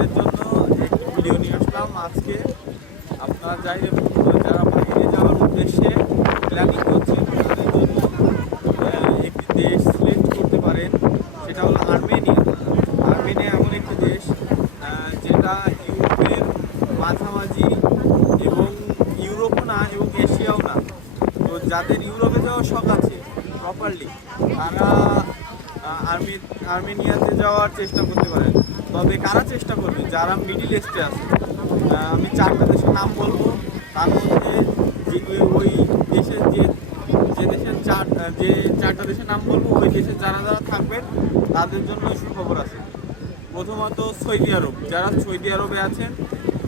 আপনাদের জন্য একটি ভিডিও নিয়ে আসলাম আজকে। আপনারা যারা বাইরে যাওয়ার উদ্দেশ্যে প্ল্যানিং করছেন তাদের জন্য একটি দেশ সিলেক্ট করতে পারেন, সেটা হলো আর্মেনিয়া। আর্মেনিয়া এমন একটি দেশ যেটা ইউরোপের মাঝামাঝি এবং ইউরোপও না এবং এশিয়াও না। তো যাদের ইউরোপে যাওয়ার শখ আছে প্রপারলি, তারা আর্মেনিয়াতে যাওয়ার চেষ্টা করতে পারেন। তবে কারা চেষ্টা করবে? যারা মিডিল ইস্টে আছে। আমি চারটা দেশের নাম বলবো, তার মধ্যে ওই দেশের যে চারটা দেশের নাম বলবো, ওই দেশে যারা থাকবেন তাদের জন্য সুখবর আছে। প্রথমত সৌদি আরব। যারা সৌদি আরবে আছেন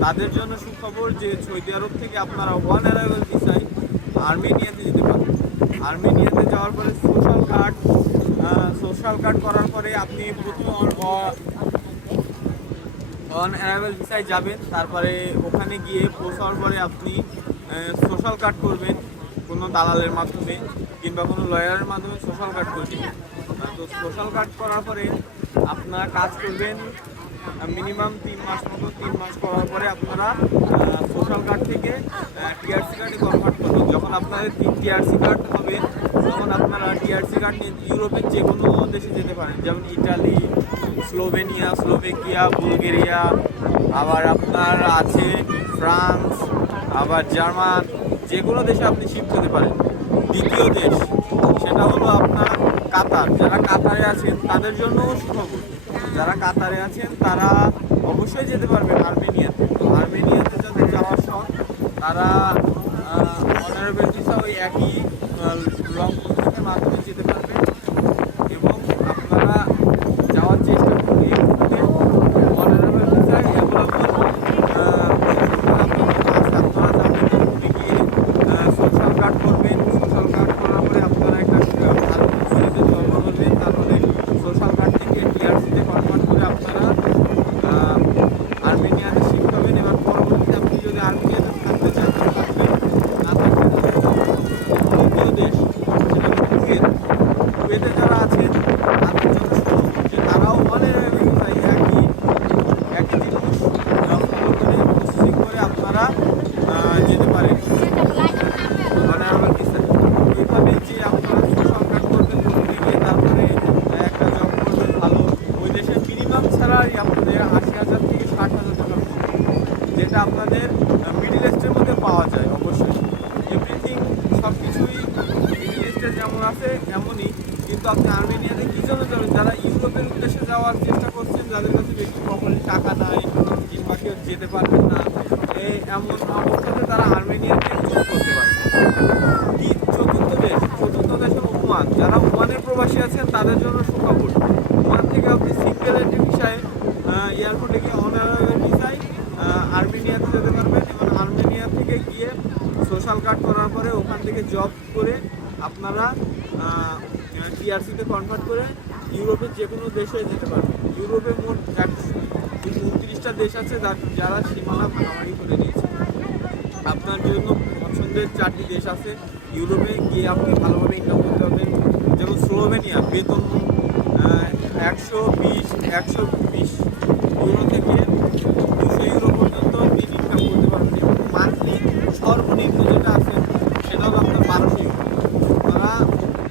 তাদের জন্য সুখবর যে সৌদি আরব থেকে আপনারা ওয়ান অ্যারাইভাল ভিসায় আর্মেনিয়াতে যেতে পারেন। আর্মেনিয়াতে যাওয়ার পরে সোশ্যাল কার্ড করার পরে আপনি প্রথমে অন অ্যারাইভাল ভিসায় যাবেন। তারপরে ওখানে গিয়ে পৌঁছানোর পরে আপনি সোশ্যাল কার্ড করবেন কোনো দালালের মাধ্যমে কিংবা কোনো লয়ারের মাধ্যমে সোশ্যাল কার্ড করবেন। তো সোশ্যাল কার্ড করার পরে আপনারা কাজ করবেন মিনিমাম 3 মাস মতো। 3 মাস করার পরে আপনারা সোশ্যাল কার্ড থেকে টিআরসি কার্ডে কনভার্ট করবেন। যখন আপনাদের টিআরসি কার্ড হবে তখন আপনারা টিআরসি কার্ড নিয়ে ইউরোপের যে কোনো দেশে যেতে পারেন, যেমন ইটালি, স্লোভেনিয়া, স্লোভেকিয়া, বুলগেরিয়া, আবার আপনার আছে ফ্রান্স, আবার জার্মান, যে কোনো দেশে আপনি শিফট হতে পারেন। দ্বিতীয় দেশ সেটা হলো আপনার কাতার। যারা কাতারে আছেন তাদের জন্যও সুখবর। যারা কাতারে আছেন তারা অবশ্যই যেতে পারবেন আর্মেনিয়াতে। তো আর্মেনিয়াতে যাদের যাওয়ার শখ তারা অনারেবল ভিসা ওই একই লং প্রসেসের মাধ্যমে যেতে পারবেন এবং আপনারা যাওয়ার চেষ্টা করবেন। অনারেবল ভিসা সোশ্যাল কার্ড করবেন। সোশ্যাল কার্ড করার পরে আপনারা একটা ভালো পরিস্থিতিতে জন্ম করবেন। তারপরে সোশ্যাল কার্ড থেকে টিআরসিতে কনভার্ট করে আপনারা আর্মেনিয়াতে শিফট হবেন। এবার পরবর্তীতে আপনি যদি আর্মেনিয়াতে থাকতে চান থাকবেন, না থাকতে দ্বিতীয় দেশ সেটা কুয়েত। কুয়েতে যারা আছেন তাদের জন্য সুযোগ যে তারাও অনেক একই জিনিস ফলো করে প্রসেসিং করে আপনারা যেতে পারেন অনারেবল ভিসায়। এইভাবে যে আপনারা সোশ্যাল কার্ড করবেন, করতে গিয়ে তারপরে একটা জব করবেন ভালো, ওই দেশের মিনিমাম স্যালারি আপনাদের 80,000 থেকে 60,000 টাকা, যেটা আপনাদের মিডিল ইস্টের মধ্যে পাওয়া যায়। অবশ্যই এভরিথিং সব কিছুই মিডিল ইস্টে যেমন আছে এমনই, কিন্তু আপনি আর্মেনিয়াতে কী জন্য যাবেন? যারা ইউরোপের উদ্দেশ্যে যাওয়ার চেষ্টা করছেন, যাদের কাছে বেশি প্রপারলি টাকা নাই কিংবা কেউ যেতে পারবেন না, এমন অবস্থাতে তারা আর্মেনিয়াতে চুজ করতে পারে। চতুর্থ দেশ হলো ওমান। যারা ওমানের প্রবাসী আছেন তাদের জন্য সুখবর। ওমান থেকে আপনি সিঙ্গেল এন্ট্রি ভিসায় এয়ারপোর্টে গিয়ে অনারেবল ভিসায় আর্মেনিয়াতে যেতে পারবেন এবং আর্মেনিয়া থেকে গিয়ে সোশ্যাল কার্ড করার পরে ওখান থেকে জব করে আপনারা টিআরসিতে কনভার্ট করে ইউরোপের যে কোনো দেশে যেতে পারবেন। ইউরোপে মোট 29টা দেশ আছে যারা সীমানা ভাগাভাগি করে নিয়েছে। আপনার জন্য পছন্দের 4টি দেশ আছে ইউরোপে গিয়ে আপনি ভালোভাবে ইনকাম করতে পারবেন। যেমন স্লোভেনিয়া, বেতন 120 ইউরো থেকে 200 ইউরো পর্যন্ত দিন ইনকাম করতে পারবেন এবং মান্থলি সর্বনিম্ন যেটা আছে সেটা হলো আপনার 1200 ইউরো। তারা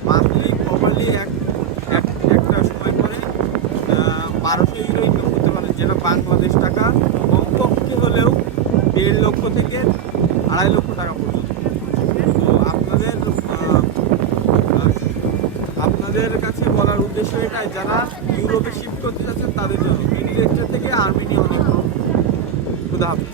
মান্থলি প্রপারলি একটা সময় পরে 1200 ইউরো ইনকাম করতে পারেন, যেটা বাংলাদেশ টাকা কমপক্ষে হলেও 1.5 লক্ষ থেকে 2.5 লক্ষ টাকা পর্যন্ত। তো আপনাদের কাছে বলার উদ্দেশ্য এটাই, যারা ইউরোপে শিফট করতে চাচ্ছেন তাদের জন্য মিডিল ইস্ট থেকে আর্মেনিয়া অনেক। খুদা হাফেজ।